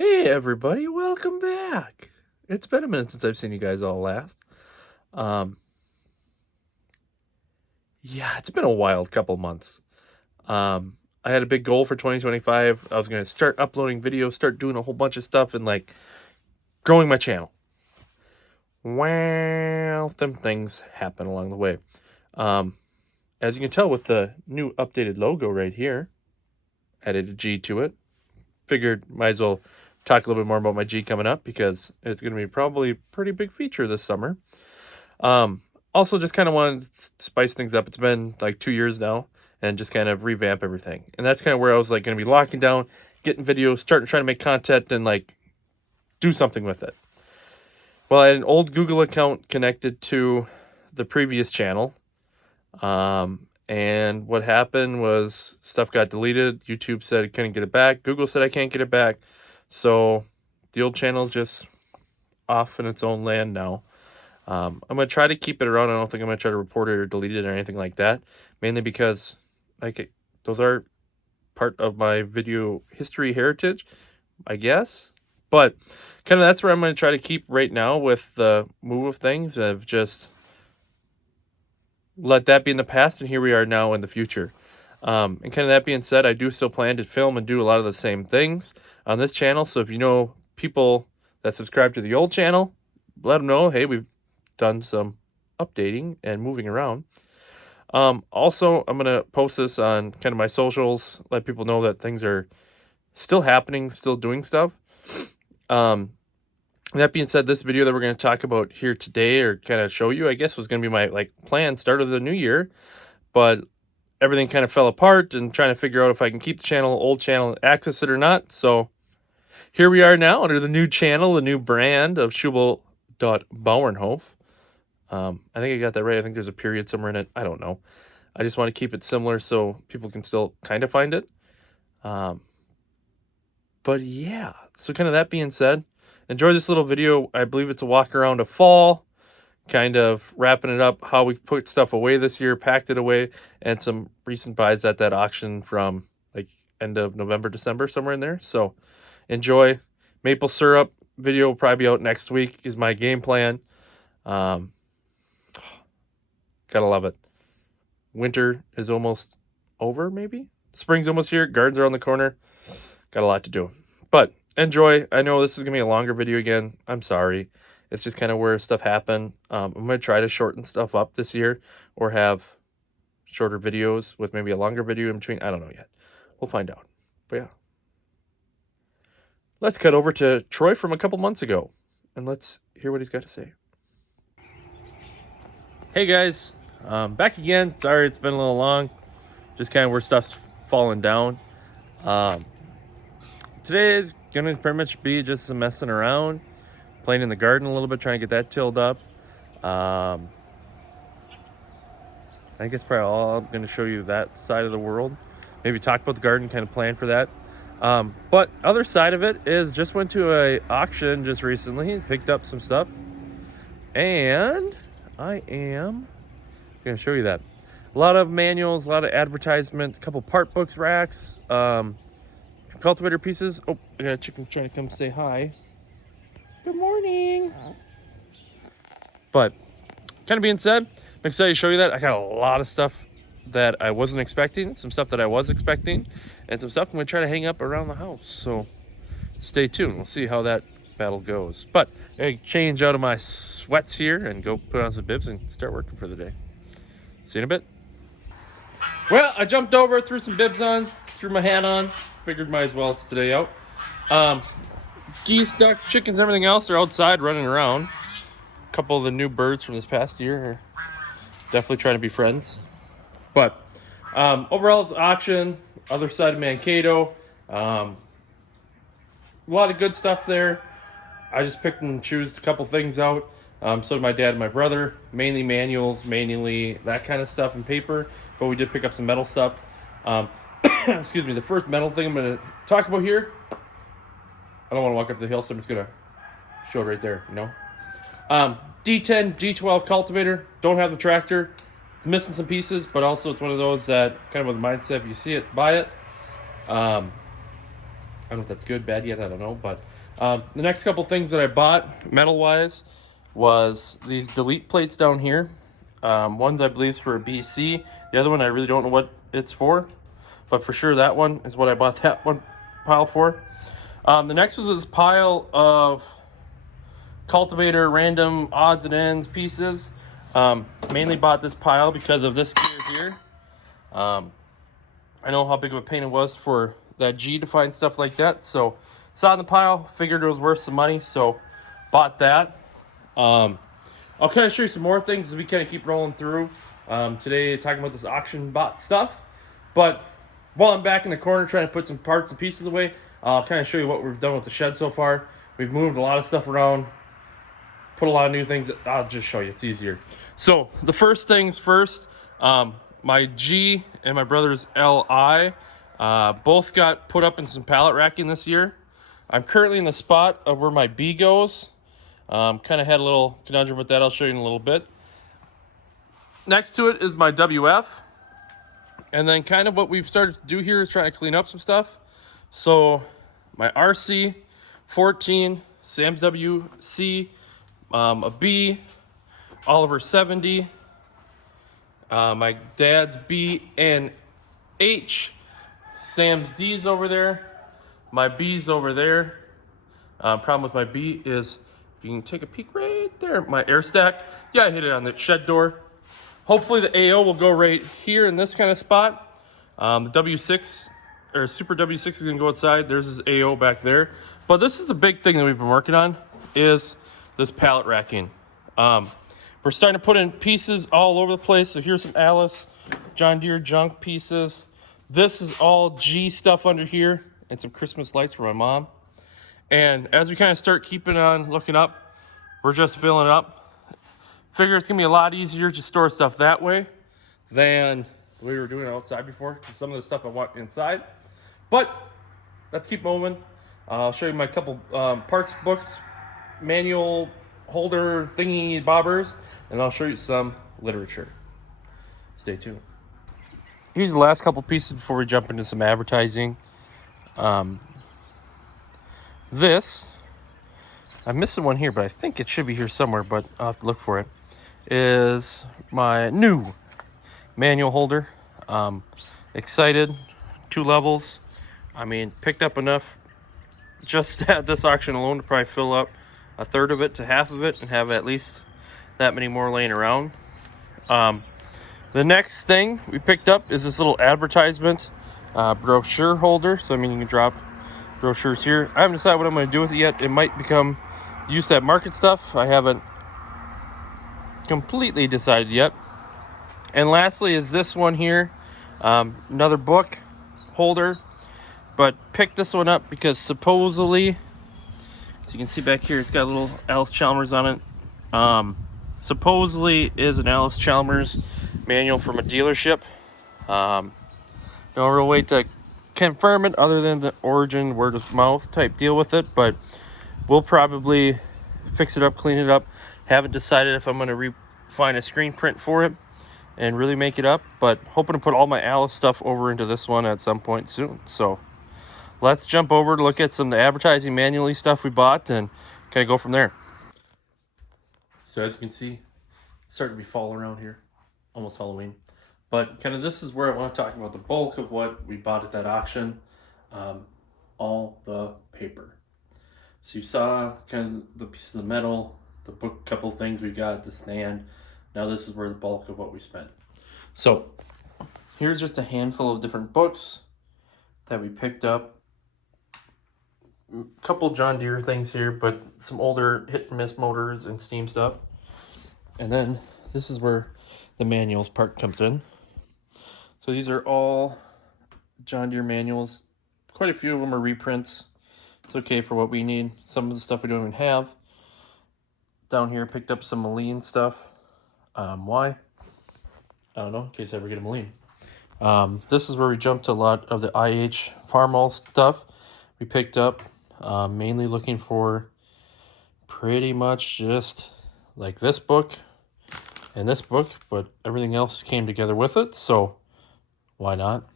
Hey everybody, welcome back. It's been a minute since I've seen you guys all last. Um, yeah, it's been a wild couple months. I had a big goal for 2025. I was going to start uploading videos, start doing a whole bunch of stuff, and like growing my channel. Well, them things happen along the way. Um, as you can tell with the new updated logo right here, added a G to it. Figured might as well talk a little bit more about my G coming up because it's going to be probably a pretty big feature this summer. Also, just kind of wanted to spice things up. It's been like 2 years now, and just kind of revamp everything. And that's kind of where I was like going to be locking down, getting videos, starting trying to make content, and like do something with it. Well, I had an old Google account connected to the previous channel, and what happened was stuff got deleted. YouTube said it couldn't get it back. Google said I can't get it back. So the old channel is just off in its own land now. I'm going to try to keep it around. I don't think I'm going to try to report it or delete it or anything like that. Mainly because like those are part of my video history heritage, I guess. But kind of that's where I'm going to try to keep right now with the move of things. I've just let that be in the past, and here we are now in the future. And kind of that being said, I do still plan to film and do a lot of the same things on this channel. So if you know people that subscribe to the old channel, let them know, hey, we've done some updating and moving around. Also, I'm going to post this on kind of my socials, let people know that things are still happening, still doing stuff. That being said, this video that we're going to talk about here today, or kind of show you, I guess was going to be my like plan start of the new year, but everything kind of fell apart and trying to figure out if I can keep the channel, old channel, access it or not. So here we are now under the new channel, the new brand of Schubel.Bauernhof. I think I got that right. I think there's a period somewhere in it. I don't know. I just want to keep it similar so people can still kind of find it. But yeah, so kind of that being said, enjoy this little video. I believe it's a walk around a fall, kind of wrapping it up, how we put stuff away this year, packed it away, and some recent buys at that auction from like end of November, December, somewhere in there. So enjoy. Maple syrup video will probably be out next week is my game plan. Gotta love it. Winter is almost over, maybe? Spring's almost here. Gardens are on the corner. Got a lot to do. But enjoy. I know this is going to be a longer video again. I'm sorry. It's just kind of where stuff happened. I'm going to try to shorten stuff up this year or have shorter videos with maybe a longer video in between. I don't know yet. We'll find out. But yeah. Let's cut over to Troy from a couple months ago and let's hear what he's got to say. Hey guys, back again. Sorry it's been a little long. Just kind of where stuff's falling down. Today is going to pretty much be just some messing around, playing in the garden a little bit, trying to get that tilled up. I think it's probably all I'm going to show you that side of the world. Maybe talk about the garden, kind of plan for that. But other side of it is just went to a auction just recently, picked up some stuff, and I am going to show you that. A lot of manuals, a lot of advertisement, a couple part books racks, cultivator pieces. Oh, I got a chicken trying to come say hi. Good morning. But kind of being said, I'm excited to show you that. I got a lot of stuff that I wasn't expecting, some stuff that I was expecting, and some stuff I'm going to try to hang up around the house. So stay tuned. We'll see how that battle goes. But I change out of my sweats here and go put on some bibs and start working for the day. See you in a bit. Well, I jumped over, threw some bibs on, threw my hat on. Figured might as well, it's today out. Geese, ducks, chickens, everything else are outside running around. A couple of the new birds from this past year are definitely trying to be friends. But overall, it's auction, other side of Mankato. A lot of good stuff there. I just picked and chose a couple things out. So did my dad and my brother. Mainly manuals, mainly that kind of stuff and paper. But we did pick up some metal stuff. Excuse me, the first metal thing I'm going to talk about here. I don't want to walk up the hill, so I'm just going to show it right there, you know. D10, D12 cultivator. Don't have the tractor. It's missing some pieces, but also it's one of those that kind of with the mindset, if you see it, buy it. I don't know if that's good, bad yet, I don't know. But the next couple things that I bought, metal-wise, was these delete plates down here. One I believe is for a BC. The other one I really don't know what it's for. But for sure that one is what I bought that one pile for. The next was this pile of cultivator random odds and ends pieces. Mainly bought this pile because of this gear here. I know how big of a pain it was for that G to find stuff like that. So saw in the pile, figured it was worth some money, so bought that. I'll kind of show you some more things as we kind of keep rolling through. Today talking about this auction bot stuff. But while I'm back in the corner trying to put some parts and pieces away, I'll kind of show you what we've done with the shed so far. We've moved a lot of stuff around, put a lot of new things. I'll just show you, it's easier. So the first things first, my G and my brother's LI both got put up in some pallet racking this year. I'm currently in the spot of where my B goes. Kind of had a little conundrum with that. I'll show you in a little bit. Next to it is my WF. And then kind of what we've started to do here is trying to clean up some stuff. So my RC 14, Sam's WC, a B, Oliver 70, my dad's B and H, Sam's D's over there, my B's over there. Problem with my B is, you can take a peek right there, my air stack. Yeah, I hit it on the shed door. Hopefully the AO will go right here in this kind of spot. The W6, or Super W6 is gonna go outside. There's his AO back there. But this is a big thing that we've been working on, is this pallet racking. We're starting to put in pieces all over the place. So here's some Alice John Deere junk pieces. This is all G stuff under here, and some Christmas lights for my mom. And as we kind of start keeping on looking up, we're just filling up. Figure it's gonna be a lot easier to store stuff that way than the way we were doing it outside before, because some of the stuff I want inside. But let's keep moving. I'll show you my couple parts books, manual holder thingy bobbers, and I'll show you some literature. Stay tuned. Here's the last couple pieces before we jump into some advertising. This, I'm missing one here, but I think it should be here somewhere, but I'll have to look for it, is my new manual holder. Excited, 2 levels. I mean, picked up enough just at this auction alone to probably fill up a third of it to half of it and have at least that many more laying around. The next thing we picked up is this little advertisement brochure holder. So I mean, you can drop brochures here. I haven't decided what I'm going to do with it yet. It might become used at market stuff. I haven't completely decided yet. And lastly is this one here, another book holder, but picked this one up because supposedly, as you can see back here, it's got a little Alice Chalmers on it. Supposedly is an Alice Chalmers manual from a dealership. No real way to confirm it other than the origin word of mouth type deal with it, but we'll probably fix it up, clean it up. Haven't decided if I'm going to find a screen print for it and really make it up, but hoping to put all my Alice stuff over into this one at some point soon. So let's jump over to look at some of the advertising manually stuff we bought and kind of go from there. So as you can see, it's starting to be fall around here, almost Halloween. But kind of this is where I want to talk about the bulk of what we bought at that auction, all the paper. So you saw kind of the pieces of metal, the book, couple things we got, the stand. Now this is where the bulk of what we spent. So here's just a handful of different books that we picked up. A couple John Deere things here, but some older hit and miss motors and steam stuff. And then this is where the manuals part comes in. So these are all John Deere manuals. Quite a few of them are reprints. It's okay for what we need. Some of the stuff we don't even have. Down here, picked up some Moline stuff. Why? I don't know, in case I ever get a Moline. This is where we jumped to a lot of the IH Farmall stuff we picked up. Mainly looking for pretty much just like this book and this book, but everything else came together with it, so why not?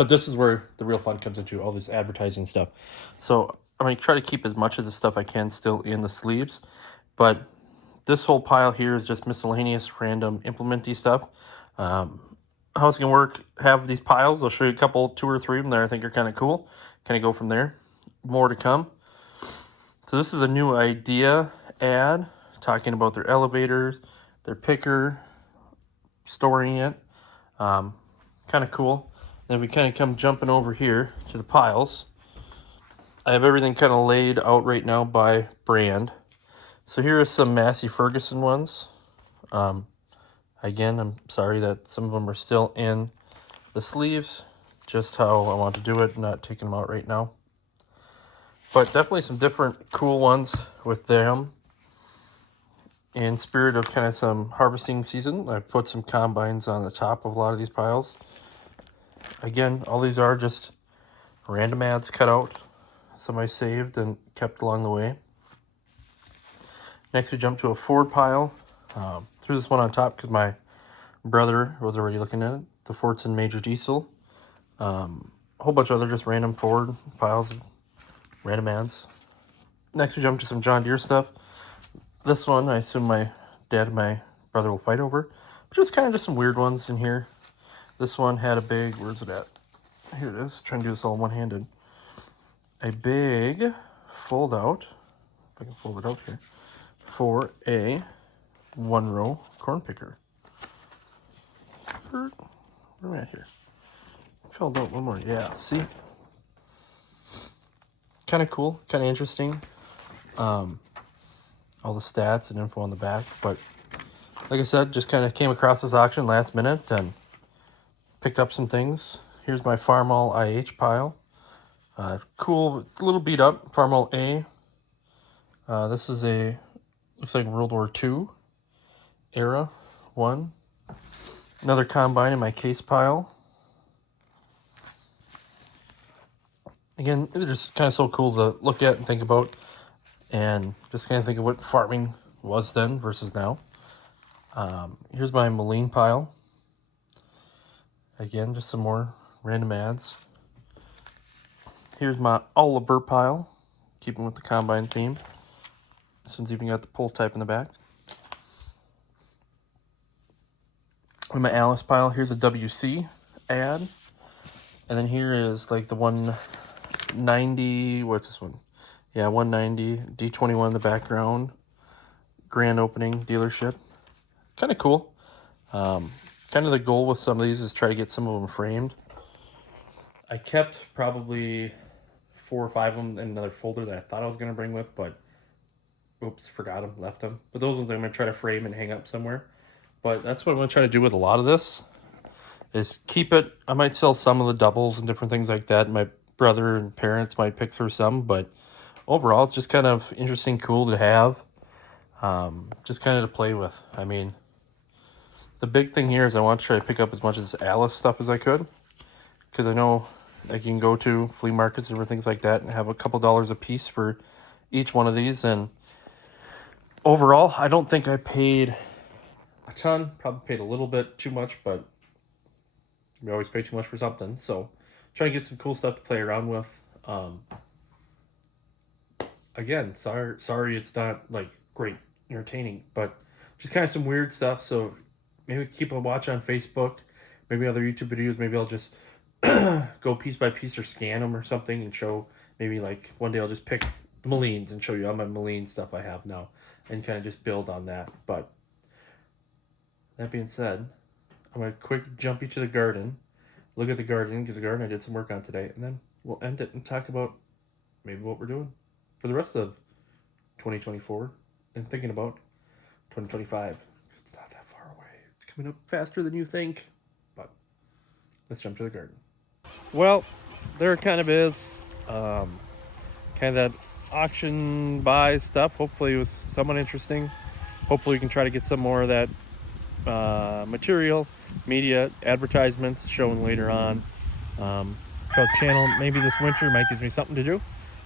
But this is where the real fun comes into all this advertising stuff. So I'm going to try to keep as much of the stuff I can still in the sleeves. But this whole pile here is just miscellaneous, random, implementy stuff. How it's going to work, have these piles. I'll show you a couple, 2 or 3 of them that I think are kind of cool. Kind of go from there. More to come. So this is a new idea ad talking about their elevators, their picker, storing it. Kind of cool. Then we kind of come jumping over here to the piles. I have everything kind of laid out right now by brand. So here are some Massey Ferguson ones. Again, I'm sorry that some of them are still in the sleeves. Just how I want to do it, not taking them out right now. But definitely some different cool ones with them. In spirit of kind of some harvesting season, I put some combines on the top of a lot of these piles. Again, all these are just random ads cut out. Some I saved and kept along the way. Next we jump to a Ford pile. Threw this one on top because my brother was already looking at it. The Fortson Major Diesel. A whole bunch of other just random Ford piles, random ads. Next we jump to some John Deere stuff. This one I assume my dad and my brother will fight over. Just kind of just some weird ones in here. This one had a big, where's it at? Here it is, trying to do this all one-handed. A big fold out, if I can fold it out here, for a 1-row corn picker. Where am I at here? Filled out one more, yeah, see? Kind of cool, kind of interesting. All the stats and info on the back, but like I said, just kind of came across this auction last minute and picked up some things. Here's my Farmall IH pile. Cool, it's a little beat up, Farmall A. This is a, looks like World War II era one. Another combine in my case pile. Again, they're just kind of so cool to look at and think about, and just kind of think of what farming was then versus now. Here's my Moline pile. Again, just some more random ads. Here's my Oliver pile, keeping with the combine theme. This one's even got the pull type in the back. In my Alice pile, here's a WC ad. And then here is like the 190, what's this one? Yeah, 190, D21 in the background. Grand opening dealership. Kind of cool. Kind of the goal with some of these is try to get some of them framed. I kept probably 4 or 5 of them in another folder that I thought I was going to bring with, but oops, forgot them, left them. But those ones I'm going to try to frame and hang up somewhere. But that's what I'm going to try to do with a lot of this, is keep it. I might sell some of the doubles and different things like that. My brother and parents might pick through some, but overall it's just kind of interesting, cool to have. Just kind of to play with. I mean, the big thing here is I want to try to pick up as much of this Alice stuff as I could, because I know I can go to flea markets and different things like that and have a couple dollars a piece for each one of these. And overall, I don't think I paid a ton. Probably paid a little bit too much, but we always pay too much for something. So trying to get some cool stuff to play around with. Again, sorry it's not like great entertaining, but just kind of some weird stuff. So maybe keep a watch on Facebook, maybe other YouTube videos. Maybe I'll just go piece by piece or scan them or something and show. Maybe like one day I'll just pick the Molines and show you all my Moline stuff I have now and kind of just build on that. But that being said, I'm going to quick jump you to the garden, look at the garden, because the garden I did some work on today, and then we'll end it and talk about maybe what we're doing for the rest of 2024 and thinking about 2025. It's not that far away. It's coming up faster than you think. But let's jump to the garden. Well, there it kind of is. Kind of that auction buy stuff. Hopefully it was somewhat interesting. Hopefully we can try to get some more of that material, media, advertisements showing later on. So channel maybe this winter might give me something to do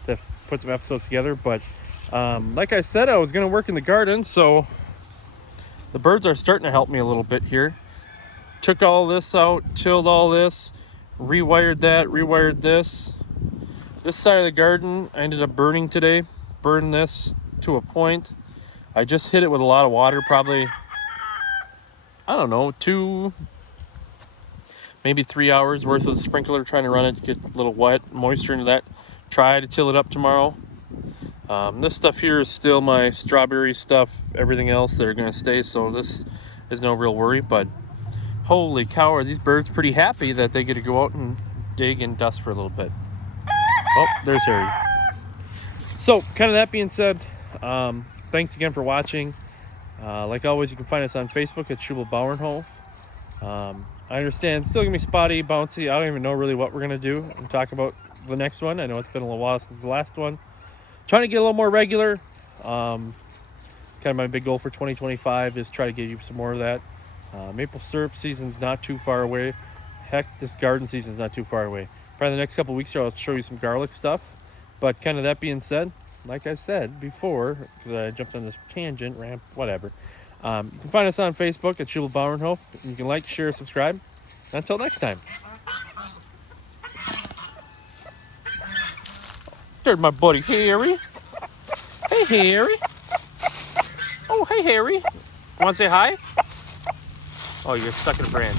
to put some episodes together. But like I said, I was going to work in the garden, so the birds are starting to help me a little bit here. Took all this out, tilled all this, rewired that, rewired this. This side of the garden I ended up burning today. Burned this to a point. I just hit it with a lot of water, probably, I don't know, 2, maybe 3 hours worth of the sprinkler, trying to run it to get a little wet, moisture into that. Try to till it up tomorrow. This stuff here is still my strawberry stuff. Everything else, they're going to stay, so this is no real worry. But holy cow, are these birds pretty happy that they get to go out and dig and dust for a little bit. Oh, there's Harry. So, kind of that being said, thanks again for watching. Like always, you can find us on Facebook at Schubel Bauernhof. I understand it's still going to be spotty, bouncy. I don't even know really what we're going to do and talk about the next one. I know it's been a little while since the last one. Trying to get a little more regular. Kind of my big goal for 2025 is try to get you some more of that. Maple syrup season's not too far away. Heck, this garden season's not too far away. Probably the next couple weeks here I'll show you some garlic stuff. But kind of that being said, like I said before, because I jumped on this tangent, ramp, whatever. You can find us on Facebook at Schubel Bauernhof. You can like, share, subscribe. Until next time. There's my buddy Harry. Hey, Harry. Oh, hey, Harry. Want to say hi? Oh, you're stuck in a branch.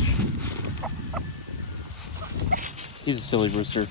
He's a silly rooster.